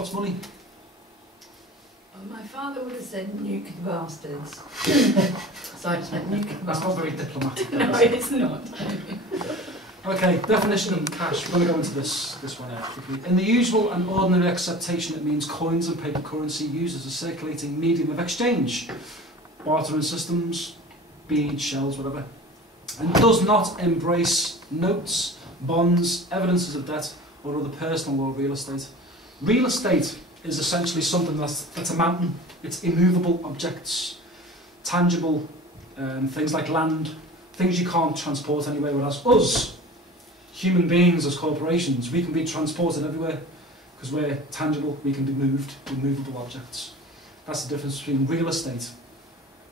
What's money? Well, my father would have said nuke the bastards. So I just went nuke the bastards. That's not very diplomatic. No, it's not. Okay, definition of cash. We're going to go into this one out quickly. In the usual and ordinary acceptation, it means coins and paper currency used as a circulating medium of exchange. Bartering systems, beads, shells, whatever. And does not embrace notes, bonds, evidences of debt, or other personal or real estate. Real estate is essentially something that's a mountain. It's immovable objects, tangible things like land, things you can't transport anywhere. Whereas us, human beings as corporations, we can be transported everywhere because we're tangible, we can be moved, we're movable objects. That's the difference between real estate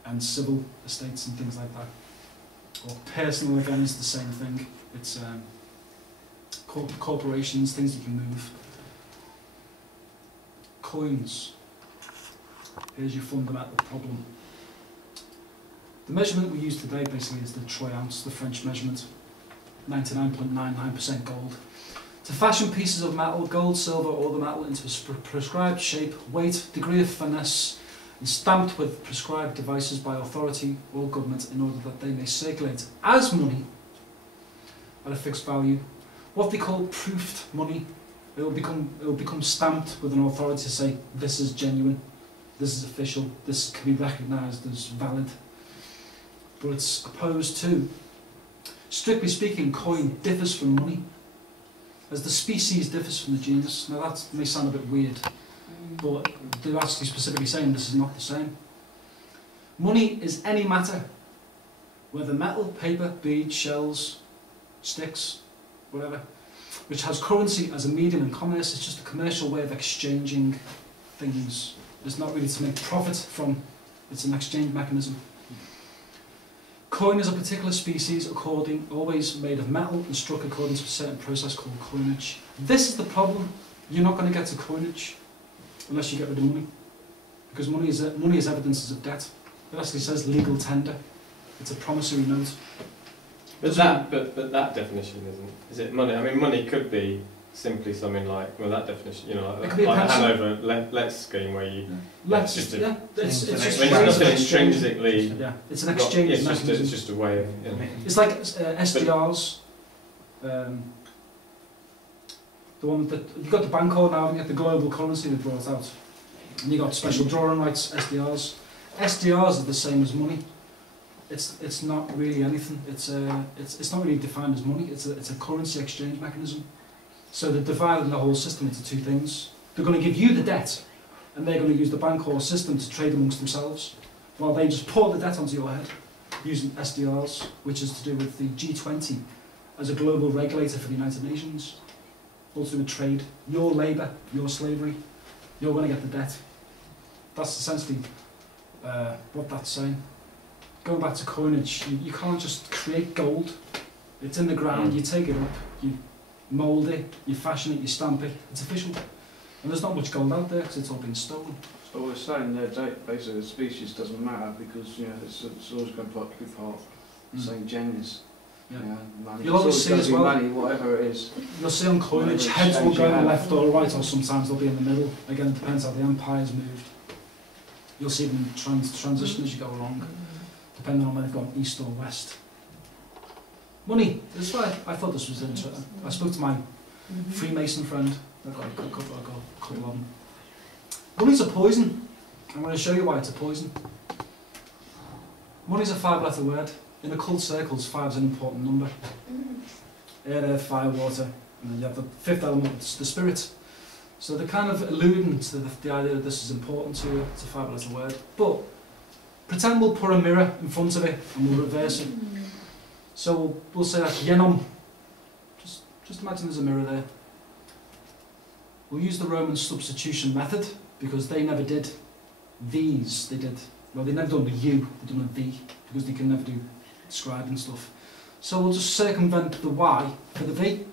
and civil estates and things like that. Or personal, again, is the same thing. It's corporations, things you can move. Coins. Here's your fundamental problem. The measurement we use today basically is the troy ounce, the French measurement. 99.99% gold. To fashion pieces of metal, gold, silver, or the metal into a prescribed shape, weight, degree of finesse, and stamped with prescribed devices by authority or government in order that they may circulate as money at a fixed value. What they call proofed money, it will become stamped with an authority to say this is genuine, this is official, this can be recognised as valid. But it's opposed to, strictly speaking, coin differs from money, as the species differs from the genus. Now that may sound a bit weird, but they're actually specifically saying this is not the same. Money is any matter, whether metal, paper, beads, shells, sticks, whatever, which has currency as a medium in commerce. It's just a commercial way of exchanging things. It's not really to make profit from, it's an exchange mechanism. Coin is a particular species, always made of metal and struck according to a certain process called coinage. This is the problem. You're not going to get to coinage unless you get rid of money, because money is evidences of debt. It actually says legal tender. It's a promissory note. But that definition is it money? I mean, money could be simply something like, well, that definition, you know, like Hanover Let's scheme where you. Let's just yeah, it's just nothing intrinsically. Yeah, it's an exchange mechanism. It's just a way of. You know. It's like SDRs. The one that you've got the Bancor now, and you get the global currency they brought out, and you got special drawing rights, SDRs. SDRs are the same as money. It's not really anything. It's not really defined as money. It's a currency exchange mechanism. So they're dividing the whole system into two things. They're going to give you the debt, and they're going to use the Bancor system to trade amongst themselves, while they just pour the debt onto your head using SDRs, which is to do with the G20 as a global regulator for the United Nations. Also to do with trade, your labour, your slavery, you're going to get the debt. That's essentially what that's saying. Going back to coinage, you can't just create gold. It's in the ground, you take it up, you mould it, you fashion it, you stamp it, it's official. And there's not much gold out there because it's all been stolen. So we're saying that basically the species doesn't matter because, you know, it's always going to be part of the same genus. Yeah. Money. You'll always see as well, money, whatever it is. You'll see on coinage, heads will go on the left or right, or sometimes they'll be in the middle. Again, it depends how the empire's moved. You'll see them transition as you go along, depending on whether they've gone east or west. Money, this is why I thought this was interesting. I spoke to my Freemason friend, I've got a couple of them. Money's a poison. I'm going to show you why it's a poison. Money's a 5-letter word. In occult circles, 5 is an important number. Air, earth, fire, water, and then you have the 5th element, it's the spirit. So they're kind of alluding to the idea that this is important to you. It's a 5-letter word. But pretend we'll put a mirror in front of it and we'll reverse it. So we'll say that yenom. Just imagine there's a mirror there. We'll use the Roman substitution method because they never did V's. They never done the U, they done a V because they can never do scribe and stuff. So we'll just circumvent the Y for the V.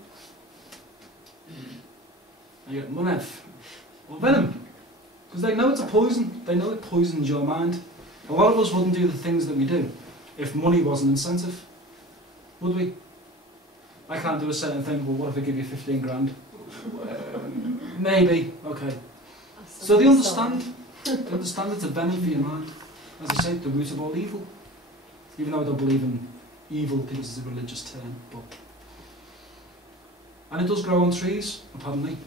And you get Munev or venom because they know it's a poison. They know it poisons your mind. A lot of us wouldn't do the things that we do if money was an incentive, would we? I can't do a certain thing, but what if I give you 15 grand? Maybe, okay. So they understand it's a venom for your mind. As I say, the root of all evil. Even though I don't believe in evil because it's a religious term, but and it does grow on trees, apparently.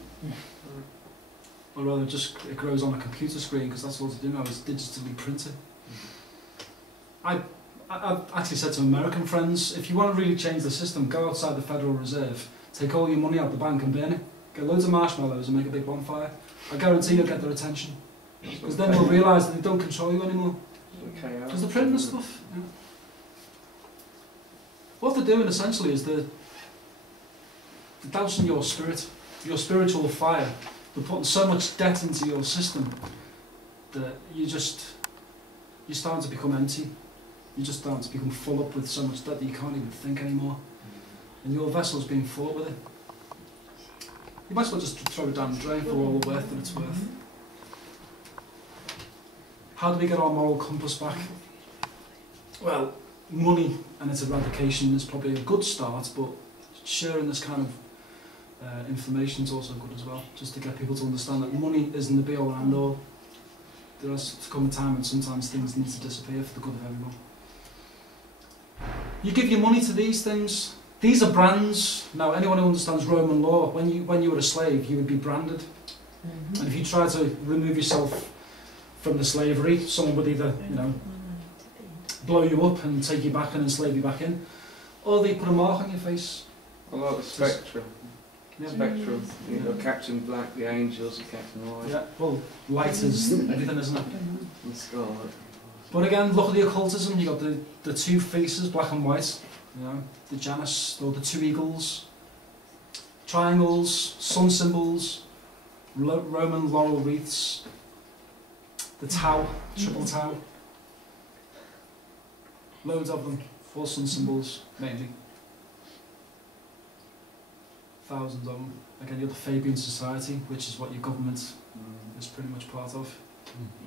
Or rather, it grows on a computer screen because that's all to do now is digitally print it. I've actually said to American friends, if you want to really change the system, go outside the Federal Reserve, take all your money out the bank and burn it. Get loads of marshmallows and make a big bonfire. I guarantee you'll get their attention. Because then they'll realise that they don't control you anymore. Because they're printing the stuff. Yeah. What they're doing essentially is they're dousing your spirit, your spiritual fire. They're putting so much debt into your system that you're starting to become empty. You're just starting to become full up with so much debt that you can't even think anymore. And your vessel's being filled with it. You might as well just throw it down the drain for all the worth that it's worth. How do we get our moral compass back? Well, money and its eradication is probably a good start, but sharing this kind of information is also good as well, just to get people to understand that money isn't the be-all and end-all. There has to come a time when sometimes things need to disappear for the good of everyone. You give your money to these things. These are brands. Now, anyone who understands Roman law, when you were a slave, you would be branded. And if you try to remove yourself from the slavery, someone would either, blow you up and take you back and enslave you back in, or they put a mark on your face. I like the spectrum. Yeah. Spectrum. You've got Captain Black, the Angels, and Captain White. Yeah, well, light is everything, isn't it? And Scarlet. But again, look at the occultism. You got the two faces, black and white. The Janus, or the two eagles, triangles, sun symbols, Roman laurel wreaths, the Tau, triple Tau. Loads of them, all sun symbols, mainly. Thousands of them. Again, you have the Fabian Society, which is what your government is pretty much part of.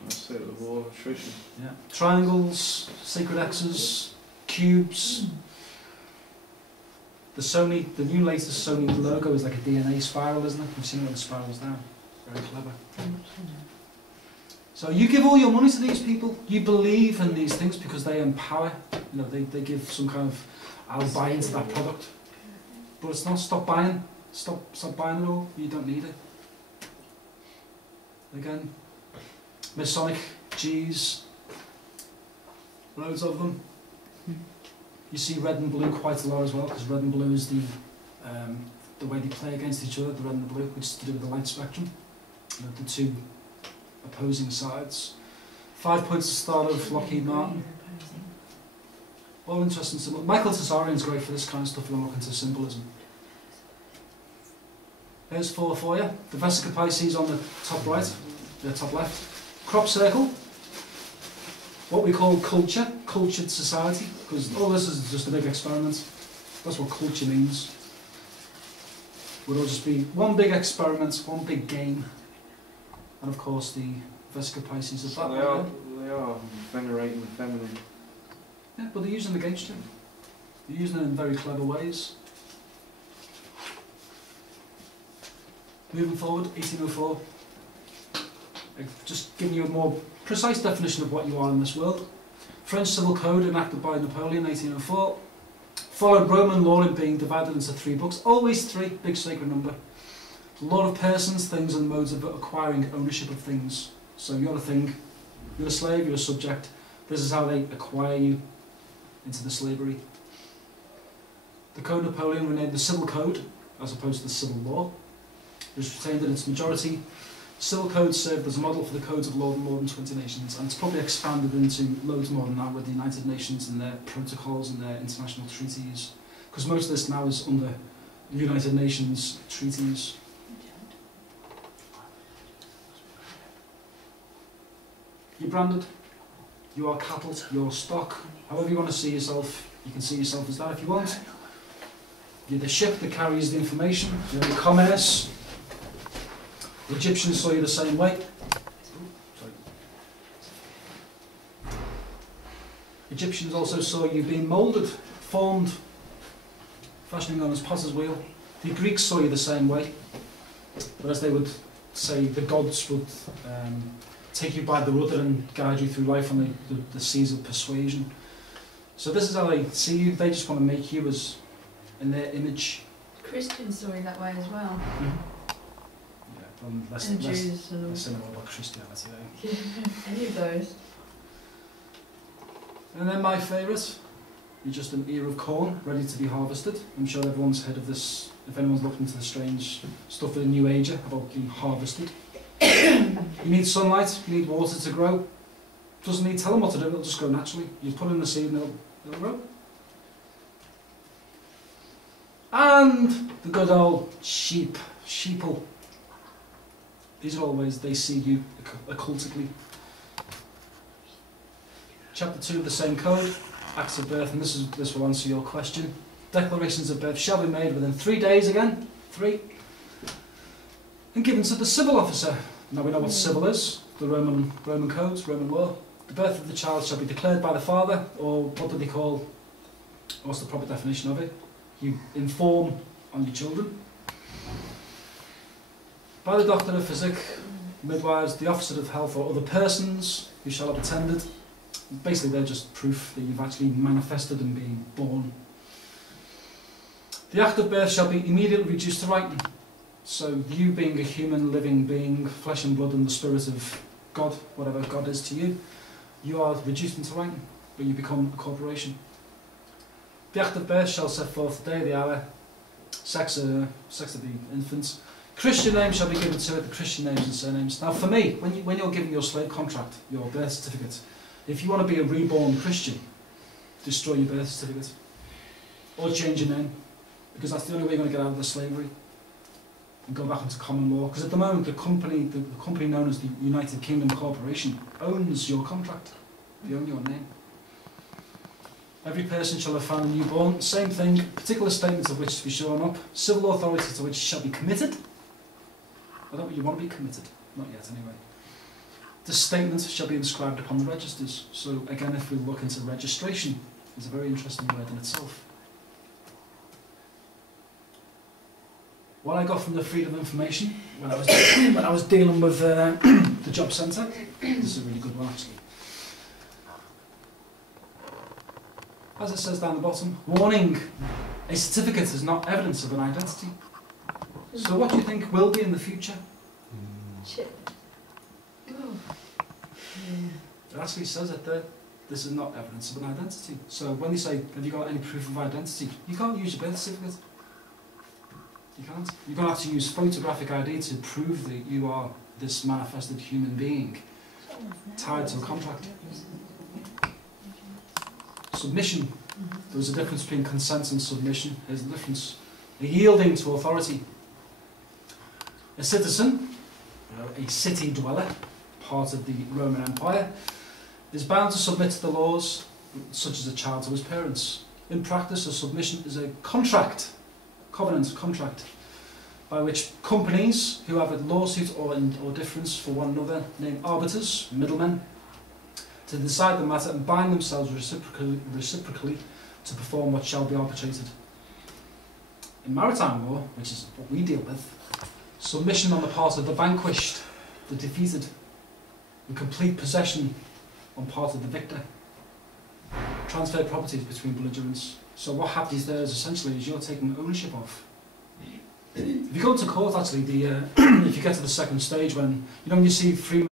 That's it, the war of attrition. Yeah. Triangles, sacred X's, cubes. The new latest Sony logo is like a DNA spiral, isn't it? We've seen it when the spirals now. Very clever. So you give all your money to these people. You believe in these things because they empower. They give some kind of, I'll buy into that product. But it's not. Stop buying. Stop buying it all. You don't need it. Again, Masonic G's. Loads of them. You see red and blue quite a lot as well, because red and blue is the way they play against each other, the red and the blue, which is to do with the light spectrum. The two opposing sides. 5 points to start of Lockheed Martin. All interesting symbols. Michael Tesarian's great for this kind of stuff if you're looking into symbolism. There's 4 for you. The Vesica Pisces on the top right, the top left. Crop circle. What we call culture, cultured society, because all this is just a big experiment. That's what culture means. Would all just be one big experiment, one big game. And of course the Vesica Pisces is that so they are venerating the feminine. Yeah, but they're using it against you. They're using it in very clever ways. Moving forward, 1804. I've just given you a more precise definition of what you are in this world. French Civil Code enacted by Napoleon, 1804. Followed Roman law in being divided into 3 books. Always 3, big sacred number. Law of persons, things and modes of acquiring ownership of things. So you're a thing, you're a slave, you're a subject. This is how they acquire you into the slavery. The Code Napoleon renamed the Civil Code, as opposed to the Civil Law. It was retained in its majority. Civil Code served as a model for the codes of law in more than 20 nations, and it's probably expanded into loads more than that with the United Nations and their protocols and their international treaties. Because most of this now is under United Nations treaties. You're branded, you are cattle, you're stock, however you want to see yourself, you can see yourself as that if you want. You're the ship that carries the information, you're the commerce. The Egyptians saw you the same way. Egyptians also saw you being moulded, formed, fashioning on as potter's wheel. The Greeks saw you the same way, but as they would say the gods would take you by the rudder and guide you through life on the seas of persuasion. So this is how they see you. They just want to make you as in their image. Christians saw it that way as well. Yeah, less Jews and all. less more about Christianity. Any of those. And then my favourite, you're just an ear of corn ready to be harvested. I'm sure everyone's heard of this. If anyone's looked into the strange stuff of the New Age about being harvested. You need sunlight, you need water to grow. Doesn't need telling what to do, it'll just grow naturally. You put in the seed and it'll grow. And the good old sheeple. These are all ways they see you occultically. Chapter 2 of the same code, acts of birth, and this will answer your question. Declarations of birth shall be made within 3 days again, 3, and given to the civil officer. Now we know what civil is, the Roman codes, Roman law. The birth of the child shall be declared by the father, or what do they call, what's the proper definition of it? You inform on your children. By the doctor of physic, midwives, the officer of health, or other persons who shall have attended. Basically they're just proof that you've actually manifested and been born. The act of birth shall be immediately reduced to writing. So you being a human living being, flesh and blood and the spirit of God, whatever God is to you, you are reduced into writing, but you become a corporation. The act of birth shall set forth the day, the hour, sex of the infant. Christian name shall be given to it, the Christian names and surnames. Now for me, when you're giving your slave contract, your birth certificate, if you want to be a reborn Christian, destroy your birth certificate. Or change your name. Because that's the only way you're going to get out of the slavery. And go back into common law. Because at the moment, the company known as the United Kingdom Corporation owns your contract. They own your name. Every person shall have found a newborn. Same thing, particular statements of which to be shown up. Civil authority to which shall be committed. I don't really want to be committed. Not yet, anyway. The statement shall be inscribed upon the registers. So again, if we look into registration, it's a very interesting word in itself. What I got from the Freedom of Information when I was dealing with the job centre, this is a really good one actually. As it says down the bottom, warning, a certificate is not evidence of an identity. So what do you think will be in the future? Shit. Oh. It actually says it there. This is not evidence of an identity. So when they say, have you got any proof of identity? You can't use your birth certificate. You can't. You're going to have to use photographic ID to prove that you are this manifested human being tied to a contract. Submission. There's a difference between consent and submission. There's a difference. A yielding to authority. A citizen, a city dweller, part of the Roman Empire, is bound to submit to the laws, such as a child to his parents. In practice, a submission is a contract, covenant contract, by which companies who have a lawsuit or difference for one another name arbiters, middlemen, to decide the matter and bind themselves reciprocally to perform what shall be arbitrated. In maritime law, which is what we deal with, submission on the part of the vanquished, the defeated, and complete possession on part of the victor. Transfer properties between belligerents. So what happens there is essentially you're taking ownership of. If you go to court, actually, if you get to the second stage when you see Freeman